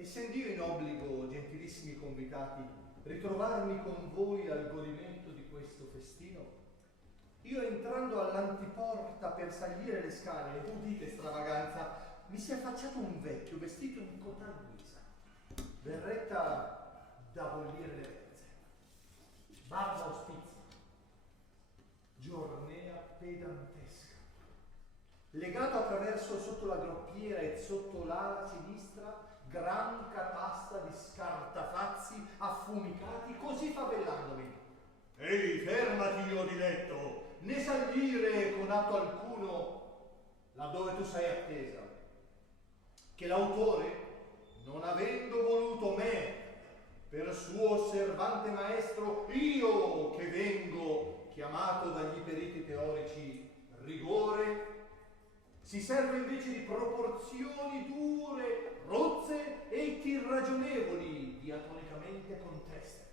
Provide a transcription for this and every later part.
Essendo io in obbligo, gentilissimi convitati, ritrovarmi con voi al godimento di questo festino, io entrando all'antiporta per salire le scale, udite stravaganza, mi si è affacciato un vecchio vestito in cotal guisa, berretta da bollire le verze, barba ospizia, giornea pedantesca, legato attraverso sotto la groppiera e sotto l'ala sinistra gran catasta di scartafazzi affumicati, così favellandomi. Ehi, fermati, o diletto, né salire con atto alcuno laddove tu sei attesa, che l'autore, non avendo voluto me per suo osservante maestro, io che vengo chiamato dagli periti teorici rigore, si serve invece di proporzioni dure, rozze e irragionevoli, diatonicamente conteste.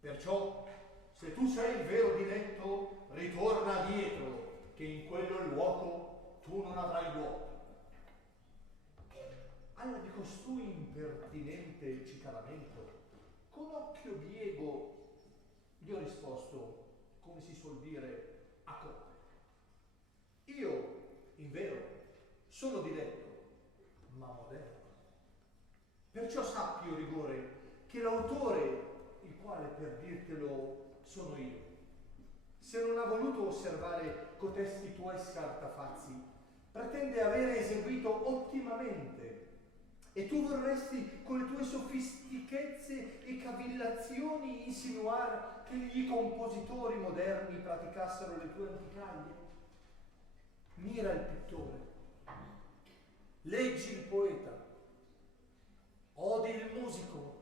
Perciò, se tu sei il vero diletto, ritorna dietro, che in quello luogo tu non avrai luogo. Alla di costui impertinente cicaramento, con occhio biego, gli ho risposto, come si suol dire, a corte. Io, in vero, sono diletto, ma moderno. Perciò sappi, o rigore, che l'autore, il quale per dirtelo sono io, se non ha voluto osservare cotesti tuoi scartafazzi, pretende avere eseguito ottimamente, e tu vorresti con le tue sofistichezze e cavillazioni insinuare che gli compositori moderni praticassero le tue anticaglie? Mira il pittore, leggi il poeta, odi il musico.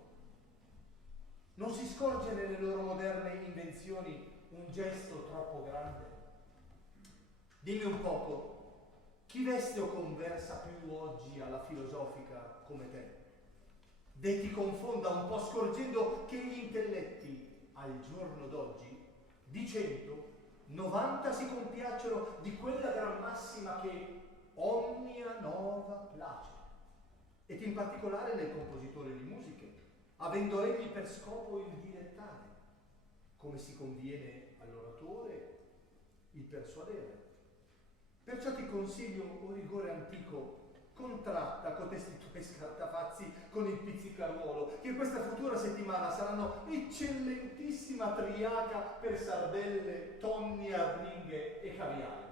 Non si scorge nelle loro moderne invenzioni un gesto troppo grande? Dimmi un poco, chi veste o conversa più oggi alla filosofica come te? De ti confonda un po' scorgendo che gli intelletti al giorno d'oggi, di 100, 90 si compiacciono di quella gran massima che omnia nova place, ed in particolare nel compositore di musiche, avendo egli per scopo il dilettare, come si conviene all'oratore, il persuadere. Perciò ti consiglio, o rigore antico, contratta cotesti tuoi scartafazzi con il pizzicaruolo, che questa futura settimana saranno eccellentissima triaca per sardelle, tonni, arninghe e caviale.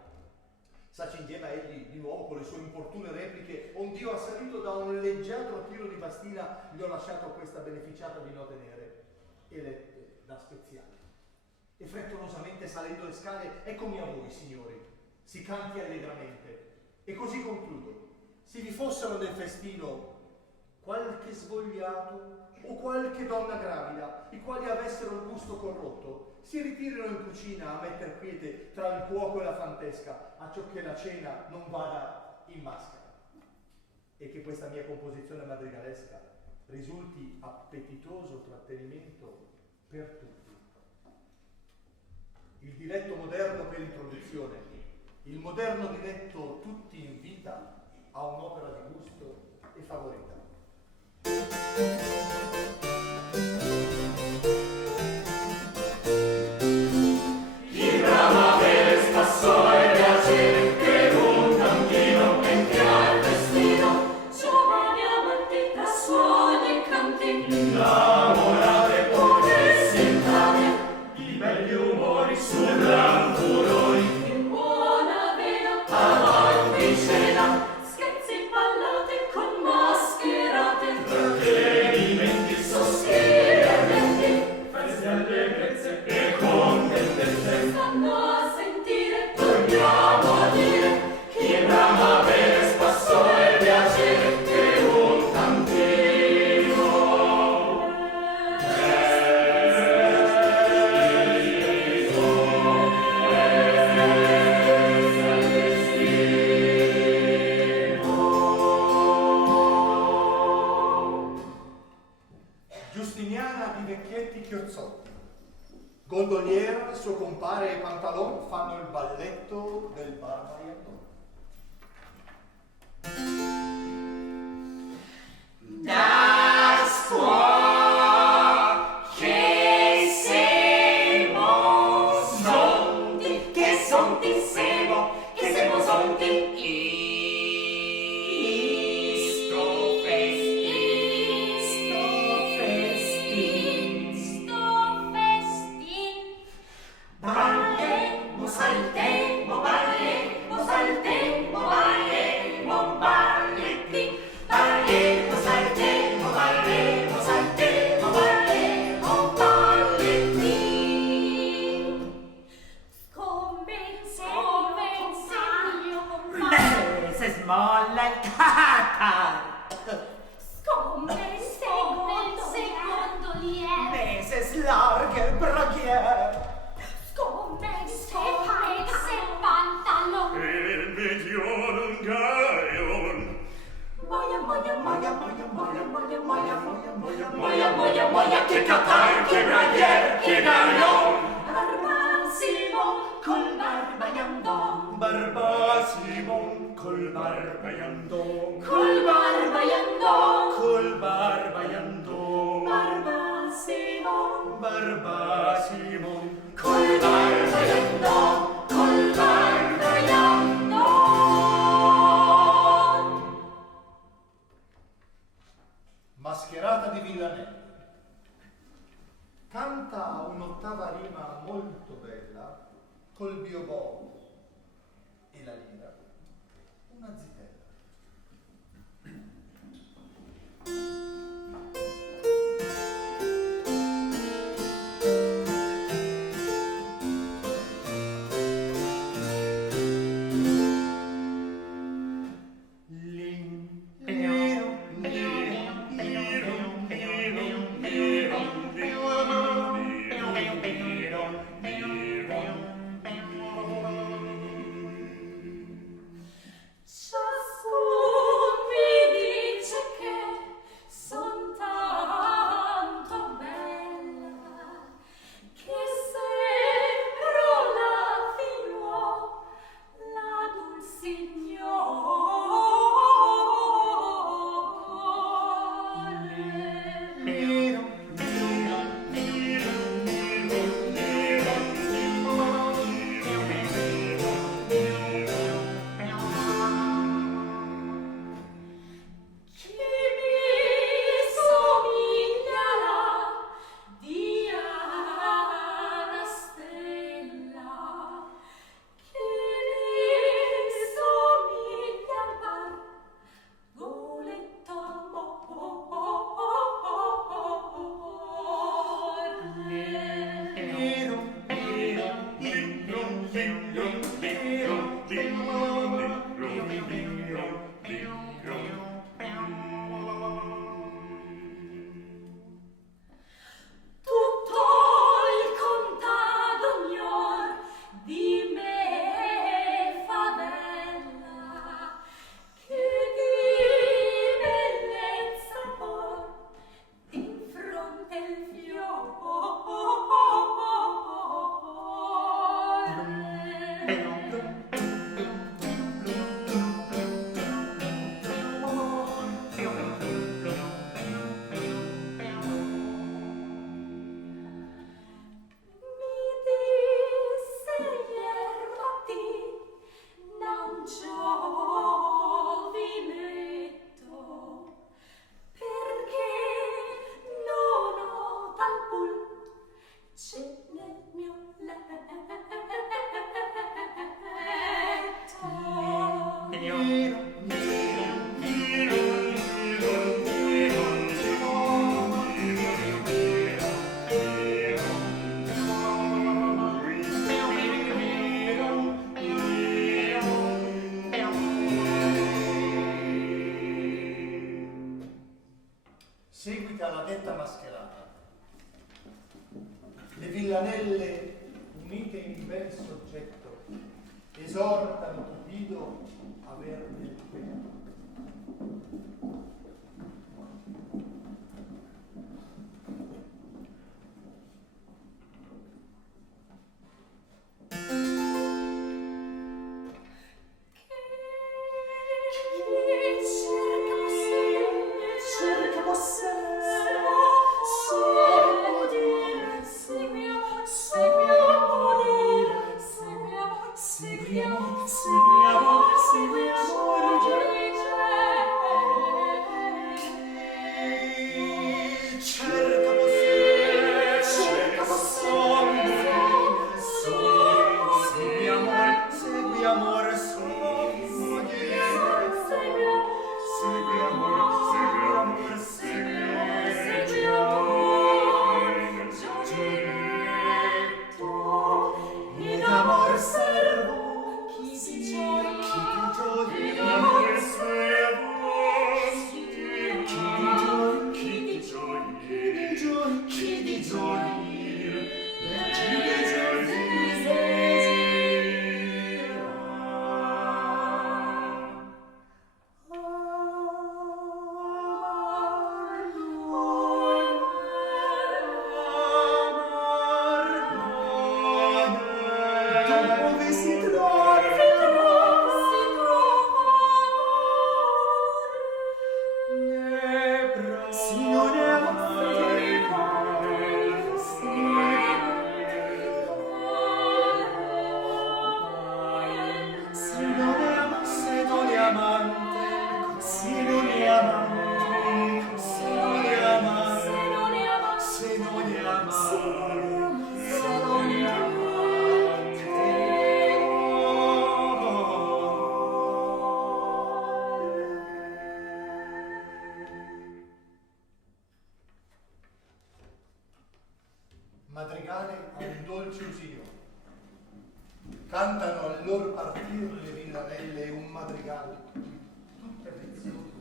S'accingeva egli di nuovo con le sue importune repliche, ond'io assalito da un leggiadro tiro di bastina gli ho lasciato questa beneficiata di note nere, elette da speziali. E frettolosamente salendo le scale, eccomi a voi, signori, si canti allegramente. E così concludo. Se vi fossero nel festino qualche svogliato o qualche donna gravida, i quali avessero il gusto corrotto, si ritirino in cucina a metter quiete tra il cuoco e la fantesca, acciò che la cena non vada in maschera, e che questa mia composizione madrigalesca risulti appetitoso trattenimento per tutti. Il diletto moderno per introduzione, il moderno diletto tutti in vita, ha un'opera di gusto e favorita. Chi brama avere spasso e piacere, che un cantino entra al destino, giovani amanti tra suoni e canti, innamorate pure sentate, di belli umori sul gran furori, in buona vena avanti cena, scherzi ballate con mascherate, trattenimenti sospiri ardenti, feste allegrezze e contentezze, stanno a sentire, torniamo a dire, chi brama avere spasso e piacere, che un cantino Giustiniana di Vecchietti Chiozzotti, gondoliera, suo compare e Pantalon fanno il balletto del barbariato. Da che Catar, che Braguer, che Garion. Barba Simon col barbaiandò. Barba Simon col barbaiandò. Col barbaiandò. Col barbaiandò. Barba Simon. Barba Simon Col barbaiandò. Col barbaiandò. Mascherata di Villanelli. Canta un'ottava rima molto bella col biobò e la lira, una zitella. Ciascun mi dice che son tanto bella che sembro la figliuola d'un Chi mi somiglierà di Anastella, chi mi somiglia al Bargoletto Tutto il contado ignor di me favella, che di bellezza por in fronte il Mi disse ierbati da un giovinetto, perché non ho tal pulce nel mio Seguita la detta mascherata. Le villanelle, unite in bel soggetto, esortano Cupido a aver del petto. Segui amor, si non è amante se non è amante se non è amante se non è amante se non è amante se non è amante madrigale a un dolce usio. Cantano al lor partir le villanelle e un madrigale, tutte preziose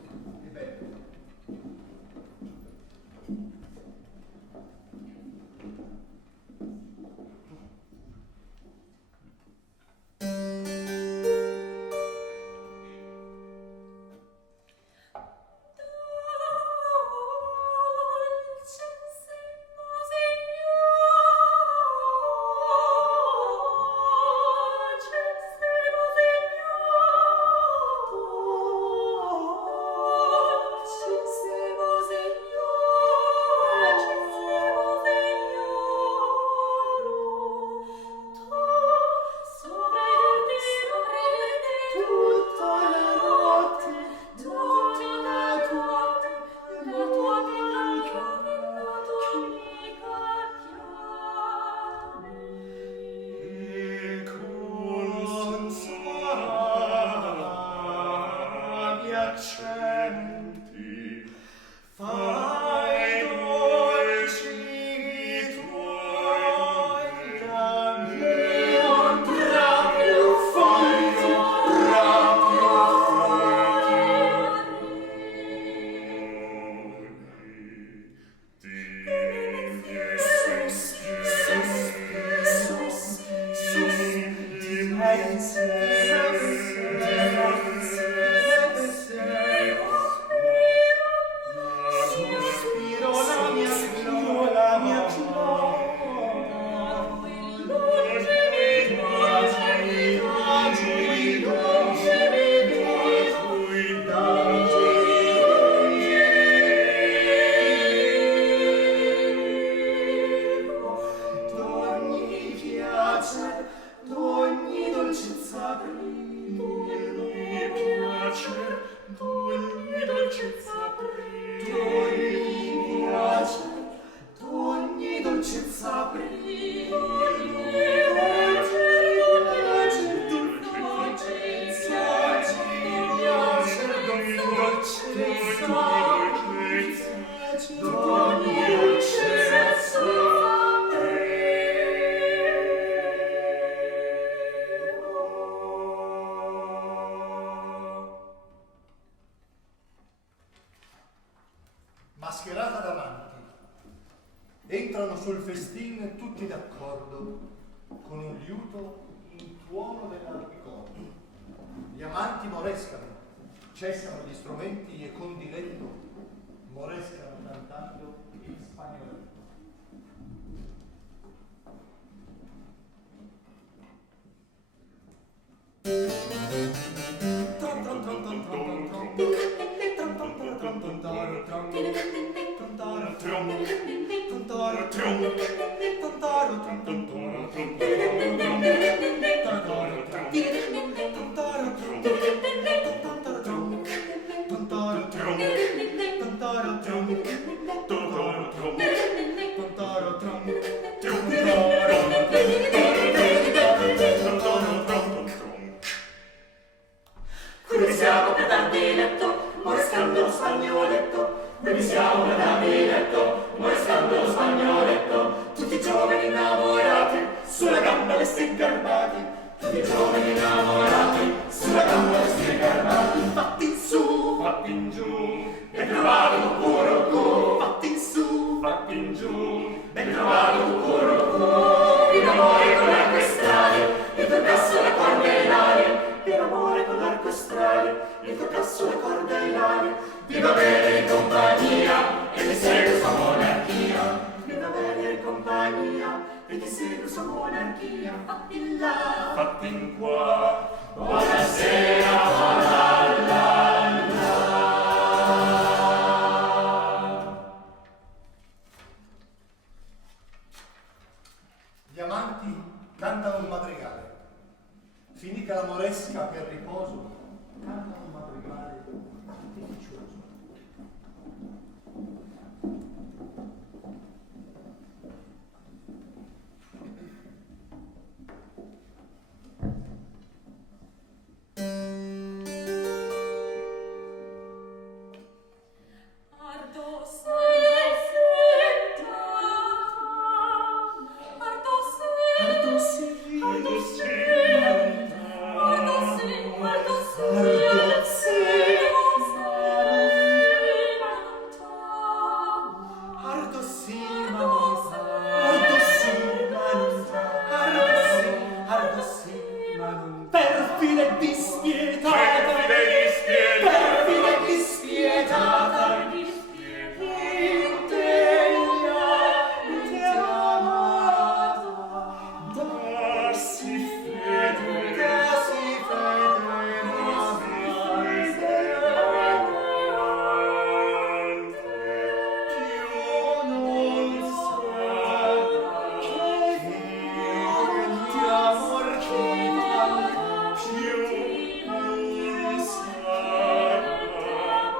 e belle. Mascherata d'amanti, entrano sul festin tutti d'accordo, con un liuto in tuono dell'arpicorno. Gli amanti morescano, cessano gli strumenti e con diletto morescano cantando il spagnoletto. Qui siamo per darvi letto, morescando lo spagnoletto. Qui siamo per darvi letto, morescando lo spagnoletto. Tutti giovani innamorati, sulla gamba vestiti garbati. Tutti giovani innamorati, sulla gamba vestiti garbati. Fatti in su, fatti in giù ben trovato puro cu. Fatti in su, fatti in giù ben trovato puro cu. In amore con l'arco estrale, il tuo casso la corda e l'aria. In amore con l'arco estrale, il tuo casso la corda e l'aria. Viva bene in compagnia e ti segue sua monarchia. Viva bene in compagnia e ti segue sua monarchia. Fatti in là, fatti in qua buonasera, la la la. finisca per riposo, canta un madrigale delicioso. Perfide dispietata, perfide dispietata, indegna di amata, dassi fede più non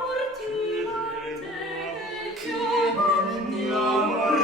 sa che io di amor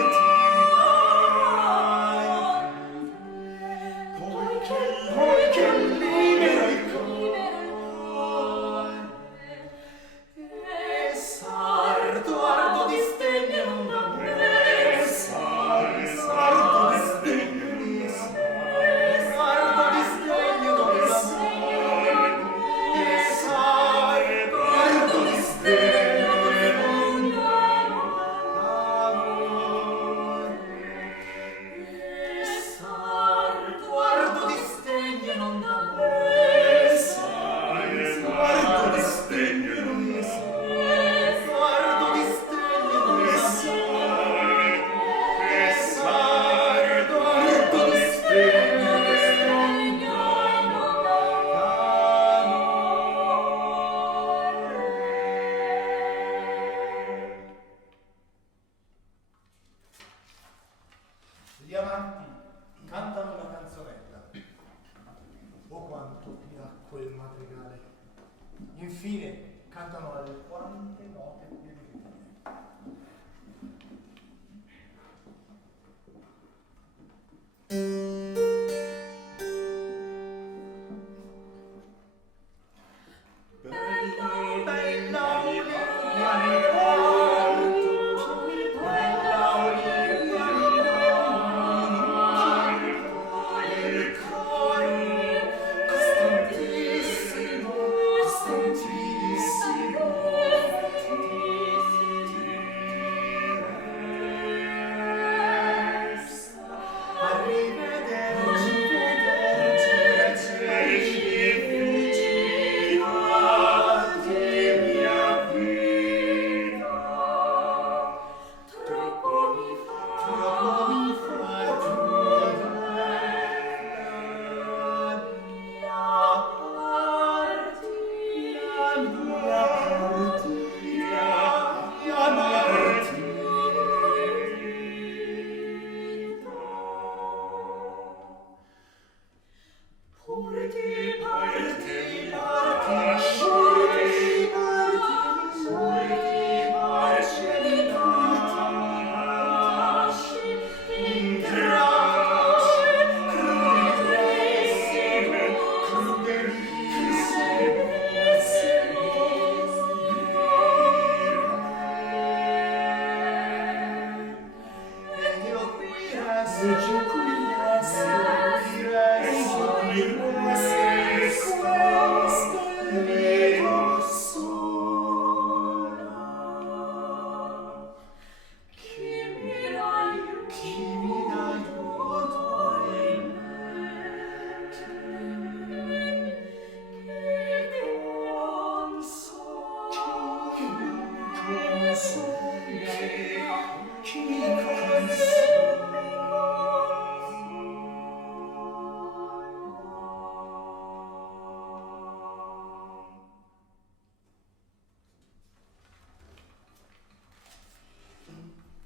Gli amanti cantano la canzonetta. Oh, quanto piacque il madrigale. Infine cantano alquante note più.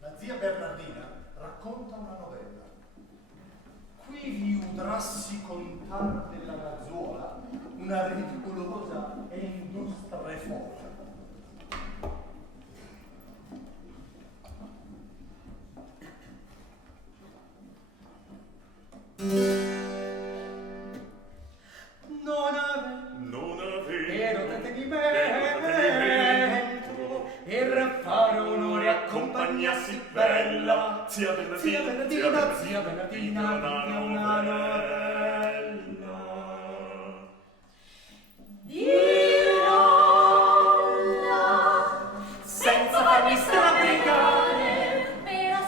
La zia Bernardina racconta una novella. Qui vi udrassi contar della gazzuola una ridicolosa e industre folla. Non avevo ero trattenimento per fare onore a compagnia sì bella, zia Bernardina, una novella. Dirolla senza farmi strapicare, vera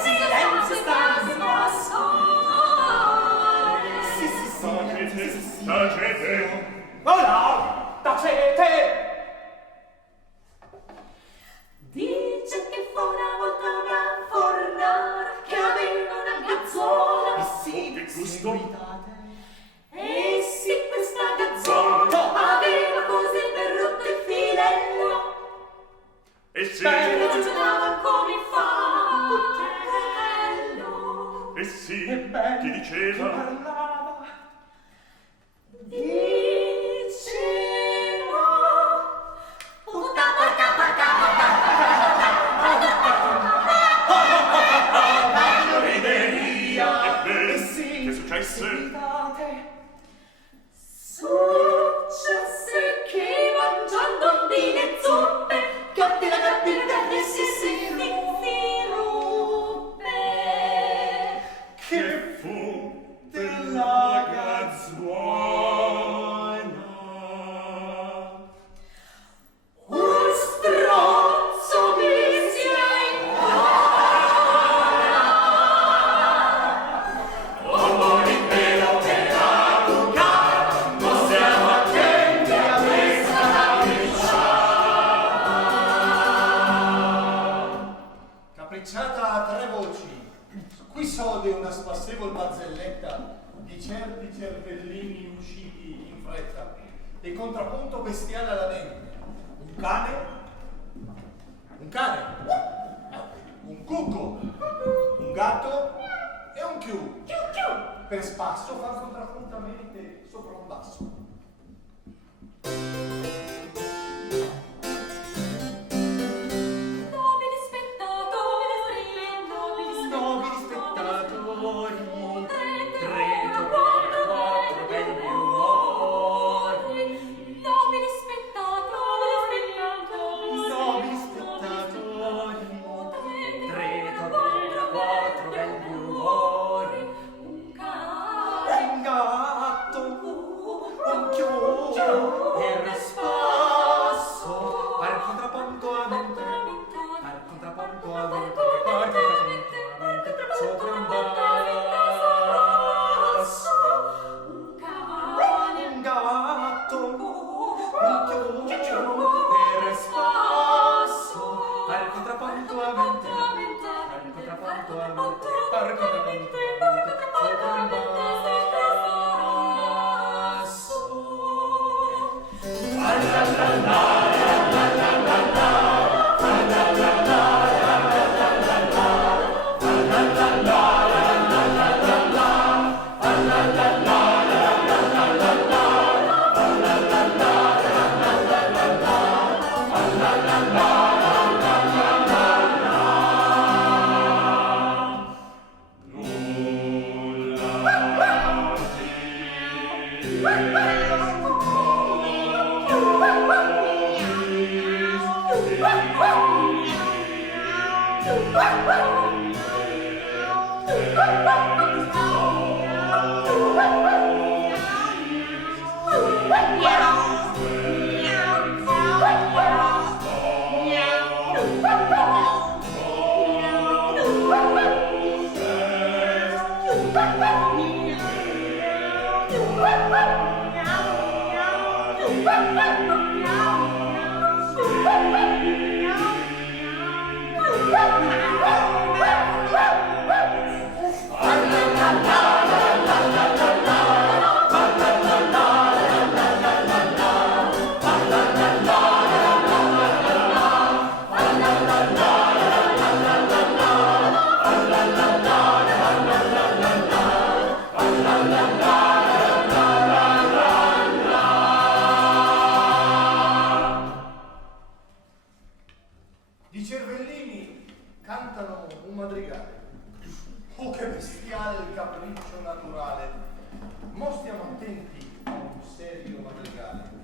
silenzio Tacete! Voilà! Tacete! dice che fu una volta una fornara che aveva una gazzola. Che gusto! E sì, questa gazzola aveva così per rotto il filetto E sì! e ragionava come fa un E sì! coltello. Chi diceva? Diceva puttana porca Rideria! Ebbene, che successe? successe che mangiando ondine e zuppe gatti la carne si ruppe. Che fu della gazzuola? Un stronzo mi si Capricciata a tre voci, qui sode una spassevol barzelletta di certi cervellini usciti in fretta e contrappunto bestiale alla dente. Un cane, un cucco, un gatto e un chiù. Per spasso fa contrapuntamente sopra un basso. nobili spettatori, Nobili spettatori, tre, quattro belli umori. Nobili spettatori, nobili spettatori, tre, quattro belli umori. un cane, Un gatto, un chiuso, per spasso, par contrappunto a mente, sopra un basso. un cane, Un gatto, un chiuso, per spasso, par contrappunto a mente, par contrappunto sopra un basso. La la la la. Alla cantano un madrigale. Oh, che bestiale capriccio naturale! Mo stiamo attenti a un serio madrigale.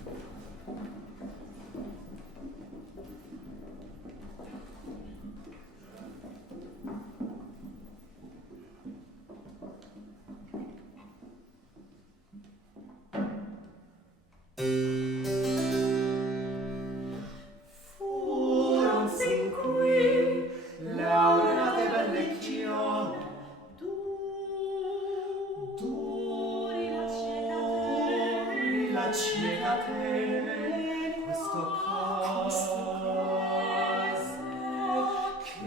Furonzi in cui laureate belle chione, duri la cieca te, questo cose che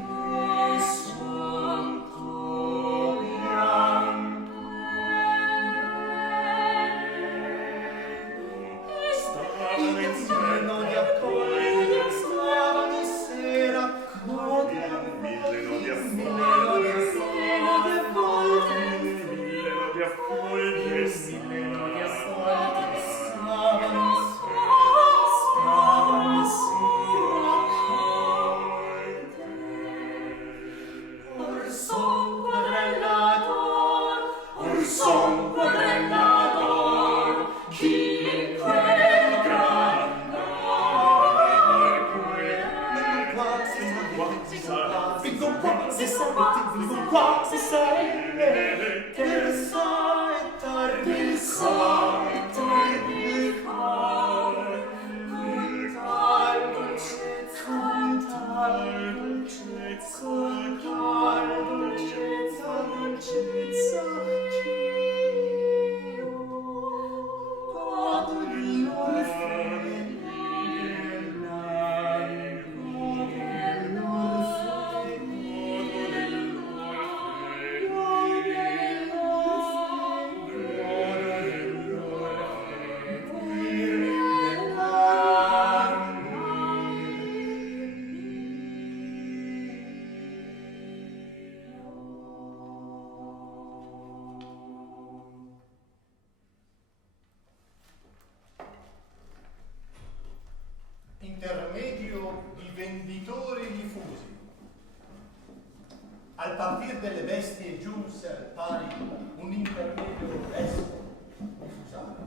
son stavano di accogliere, stavano se raccogliere, mille nodi avvolte, stavano se raccogliere. Or son quadrellator, chi quel gran Vinco quasi sai, per sai tardicar, con tal dolcezza, ch'io godo l'orfeo. Intermedio di venditori diffusi. Al partir delle bestie giunse al pari un intermedio resto diffusato.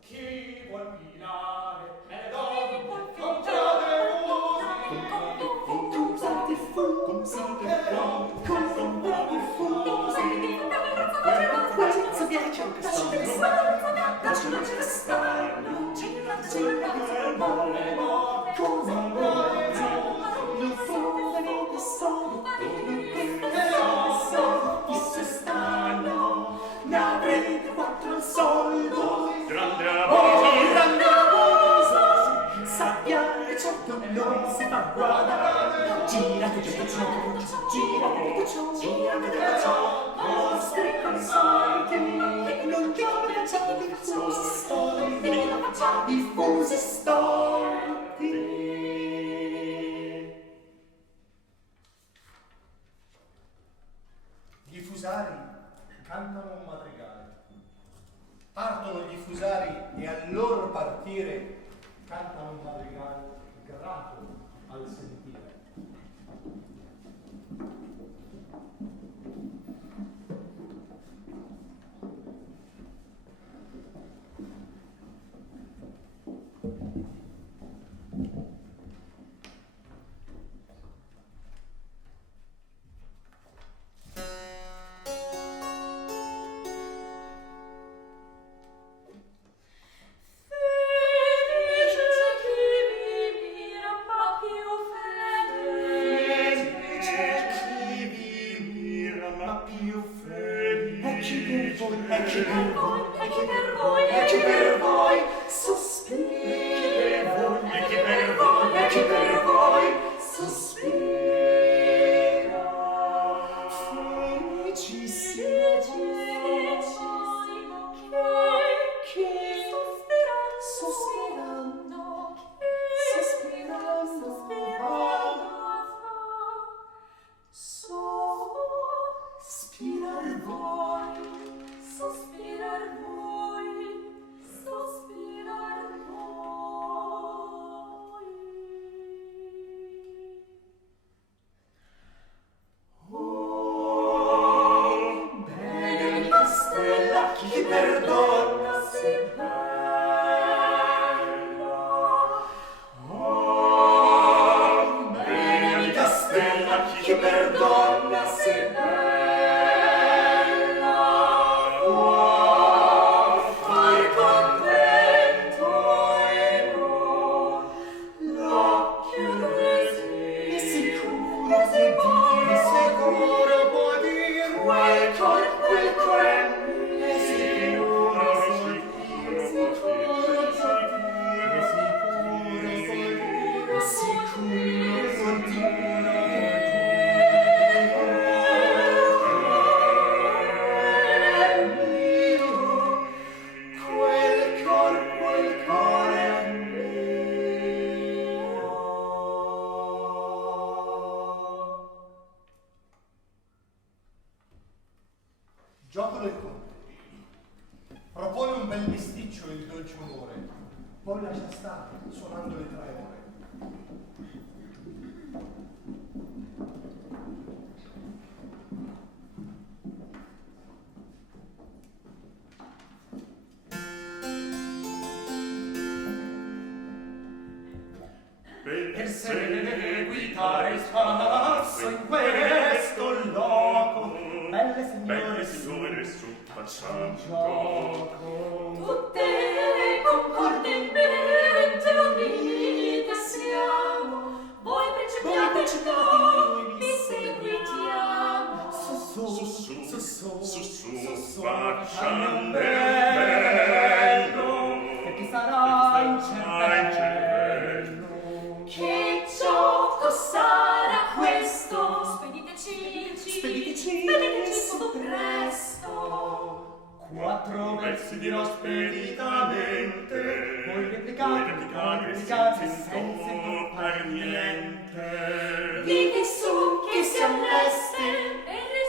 Chi vuol pilare e le donne grande amore, sappiate certo non si fa guardare, girate tutto ciò, vostri consorti, non giove facciate diffusi storti. Diffusari cantano un madrigale. Partono gli diffusari e al loro partire cantano un madrigale grato al sentire. sospirar voi, sospirar voi, sospirar voi. Oh, benefica stella, chi perdona si bella. Oh, benefica stella, chi perdona si bella. Oh, fai contento in l'occhio di sicuro può dir quel cor è sicuro quel cor è mio. Gioco del conte. Propone un bel bisticcio il dolce onore, poi lascia stare, suonando le 3 ore. Perseguitare sparso in questo loco, belle signore su facciamo gioco. Tutte concordemente unite siamo, voi principiate noi vi seguitiamo. Su, facciamo bello, e chi sarà in cervello? Che gioco sarà questo? Spediteci tutto presto. 4 versi dirò speditamente, voi replicate senza indoppare niente. Dite su che si alleste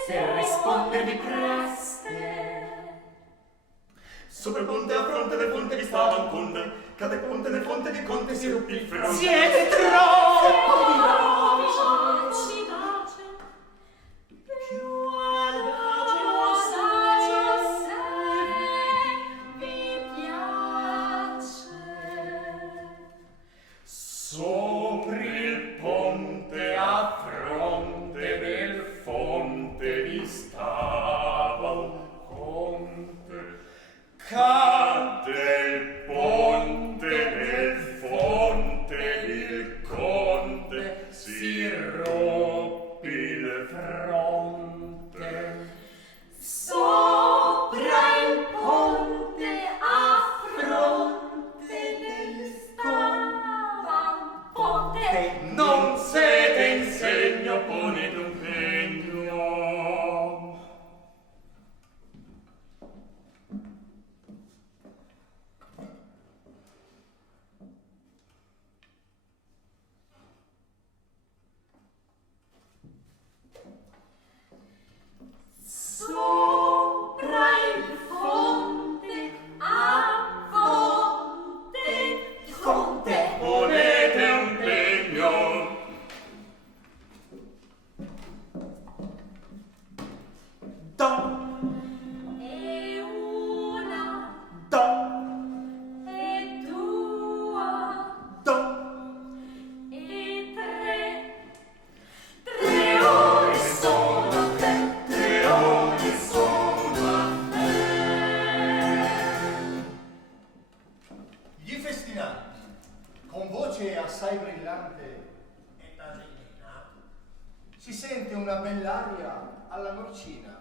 per rispondervi preste. Sopra il ponte a fronte del ponte vi stava un conte, cade ponte nel ponte di conte si ruppe il fronte. Siete troppo Vivace, più adagio sei, vi piace. sopra il ponte a fronte del fonte vi stava un conte. Cadde il ponte nel fonte, il conte si rompi il fronte. Sopra il ponte a fronte del stava un ponte. Non siete in segno, ponete un pegno. Sopra il fonte a fonte il conte. Ponete un pegno. Do, E una, do, e due, do. e tre. 3 ore sono a te. 3 ore sono a me. Gli festinanti, con voce assai brillante e nasilina, si sente una bell'aria alla norcina.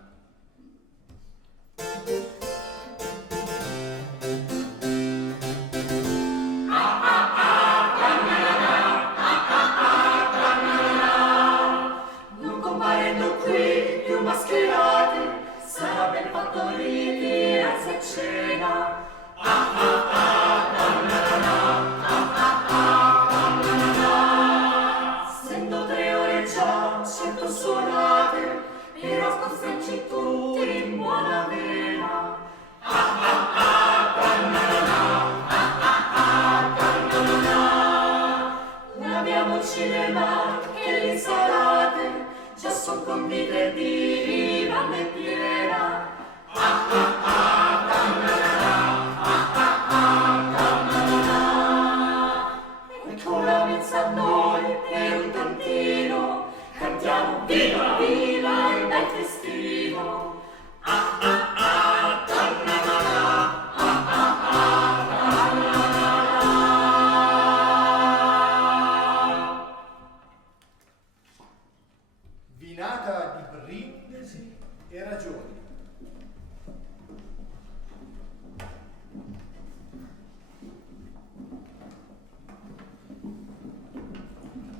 Non comparendo qui più mascherate, sarà ben fatto ritirarsi a cena. Essendo 3 ore già, certo suonate, e roscossacci tutti in buona vela. Laviamoci le mani e le insalate già son condite di grande piena. E con la mensa a noi per un tantino cantiamo viva, viva il bel festino. Vinata di brindisi e ragioni.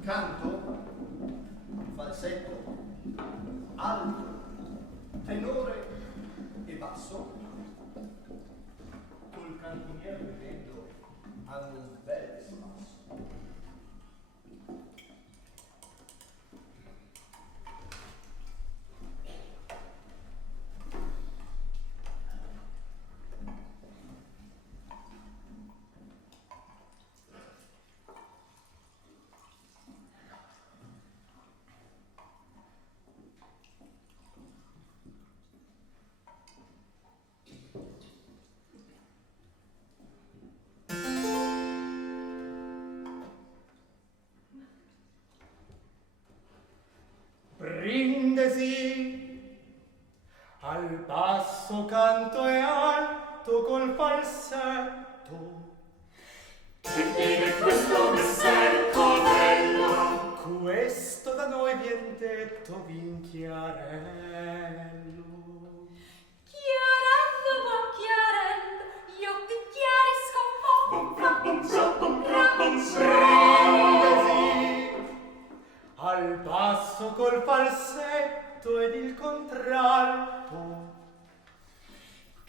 Canto, falsetto, alto, tenore e basso, col cantiniere vedendo hanno un bel spasso. Brindisi al basso canto e alto col falsetto. Che vive questo messerico bello, Questo da noi vien detto vinchiarello. Chiarello, buon chiarello, gli occhi chiari scompò. Brindisi al basso col falsetto ed il contralto.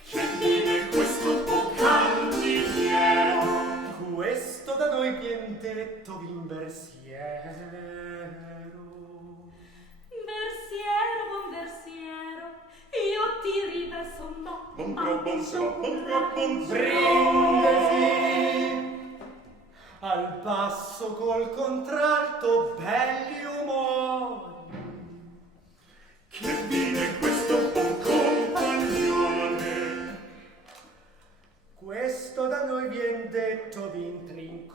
che vive questo cantiniero, Questo da noi vien detto v'inversiero. Versiero, buon versiero, io ti riverso un po'. Brindisi al basso col contralto, belli umori. che vive questo buon compagnone, Questo da noi vien detto d'intrincone.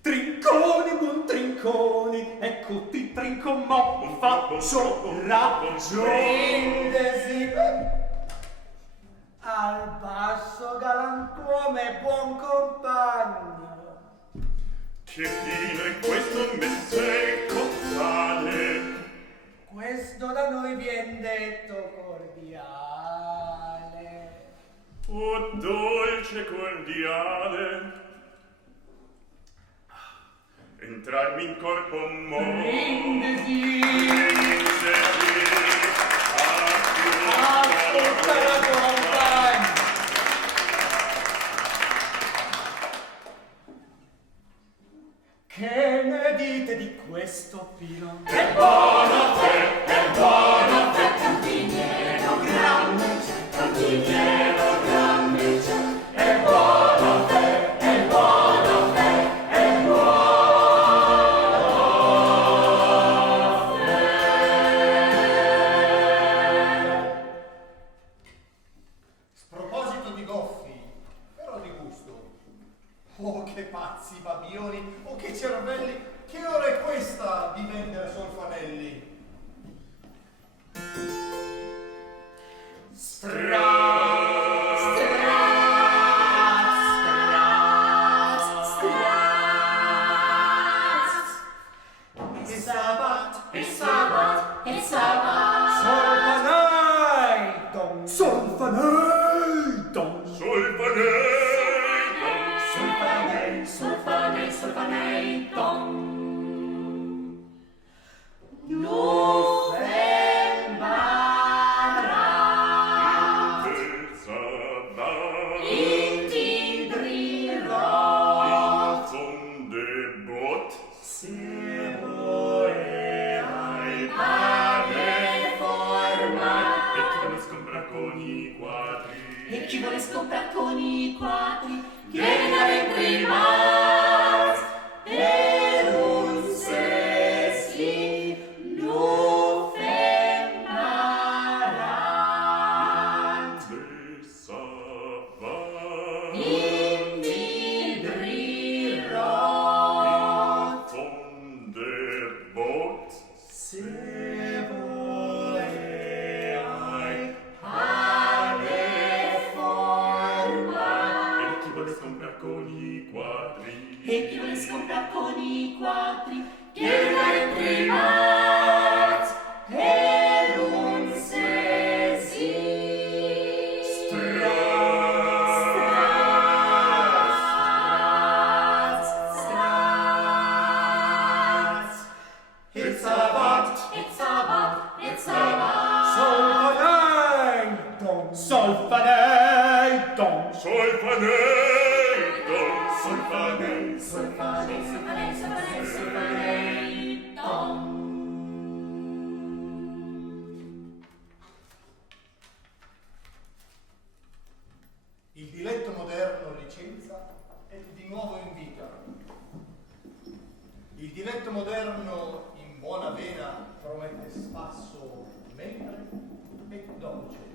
Trincone, buon trincone, ecco ti trinco, mo mi faccio ragione. Brindisi al basso galantuomo e buon compagno. che vive questo messerico tale, Questo da noi vien detto cordiale. o dolce cordiale, entrarmi in corpo Brindisi a tutta la compagna. Che ne dite di questo pino? È buono te, Cantiniero, grande c'è, cantiniero grande c'è, è buono te, è buono te, è buono te. Sproposito di goffi, però di gusto. Oh, che pazzi babioni, oh, che cervelli, che ora è questa di vendere solfanelli? ave forma. E chi vuole scomprar con i quadri? E chi vuole scomprar con i quadri, viene da prima per un sesi lo femmaran. Essa va In vidrirò fonder bot Se voleai ave forma. e chi vuole scomprar con i quadri? E chi vuole scomprar con i quadri, viene da prima per un sesi It's about It's about solfaneidon, solfaneidon, Solfaneidon, solfaneidon, solfanei, dom. Il diletto moderno licenza e di nuovo invita. Il diletto moderno in buona vena promette spasso mentre e dopo cena.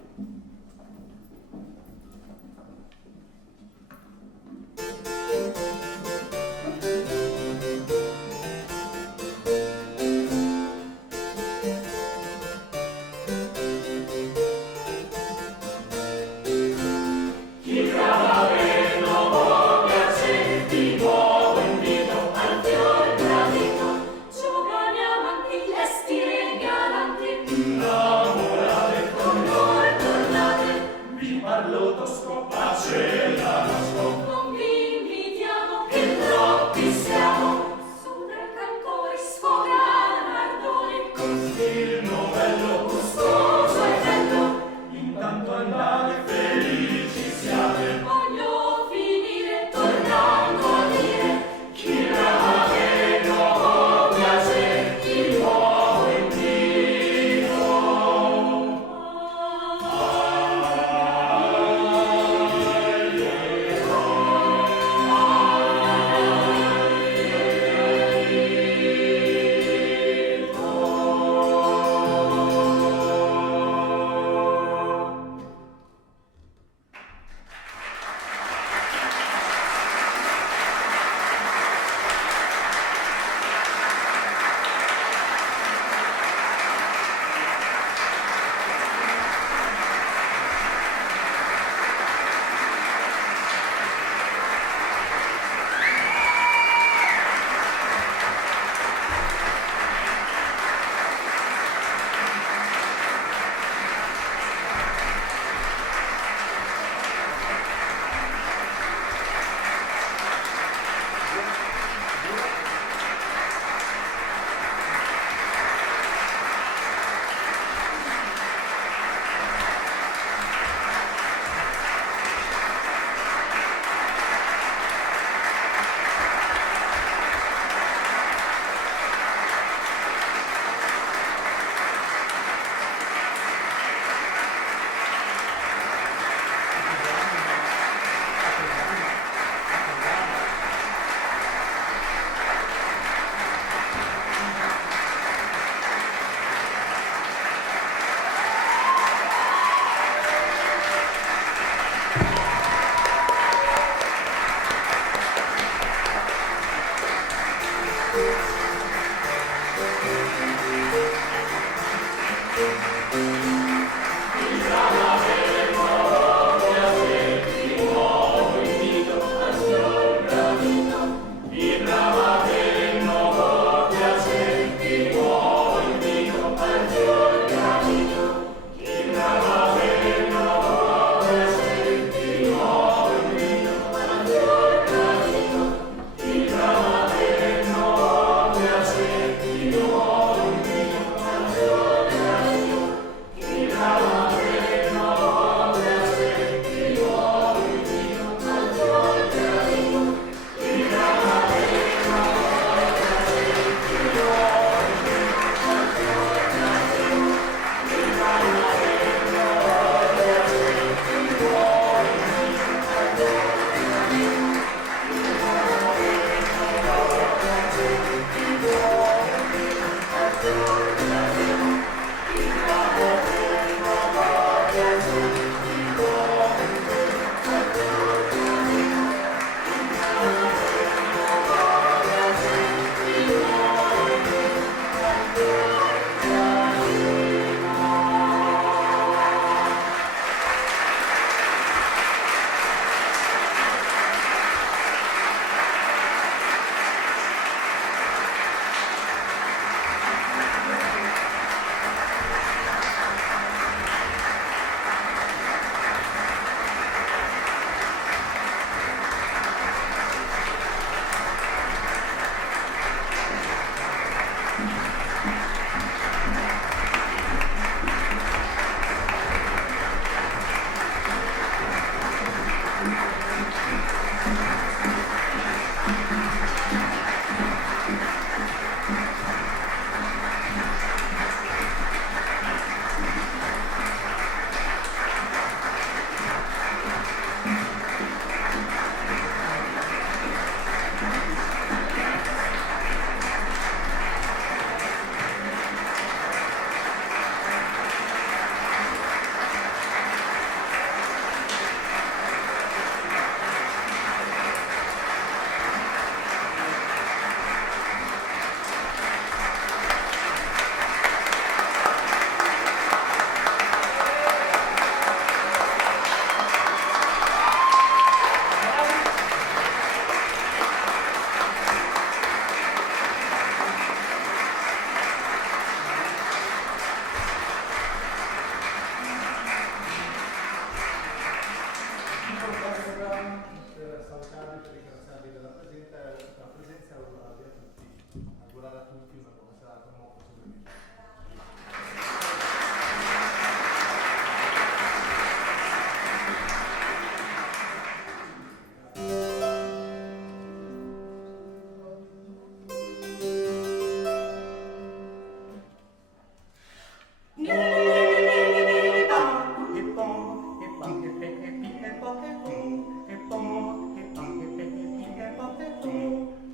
Giovani amanti, lesti e galanti, innamorate con noi,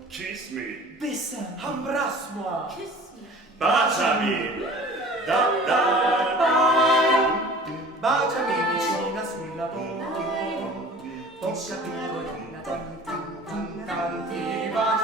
Kiss me. Bissa, Embrasse-moi. Kiss me. Baciami. Da da da. baciami vicina sulla bocca, toccati piccolina, tanti, tanti, tanti baci.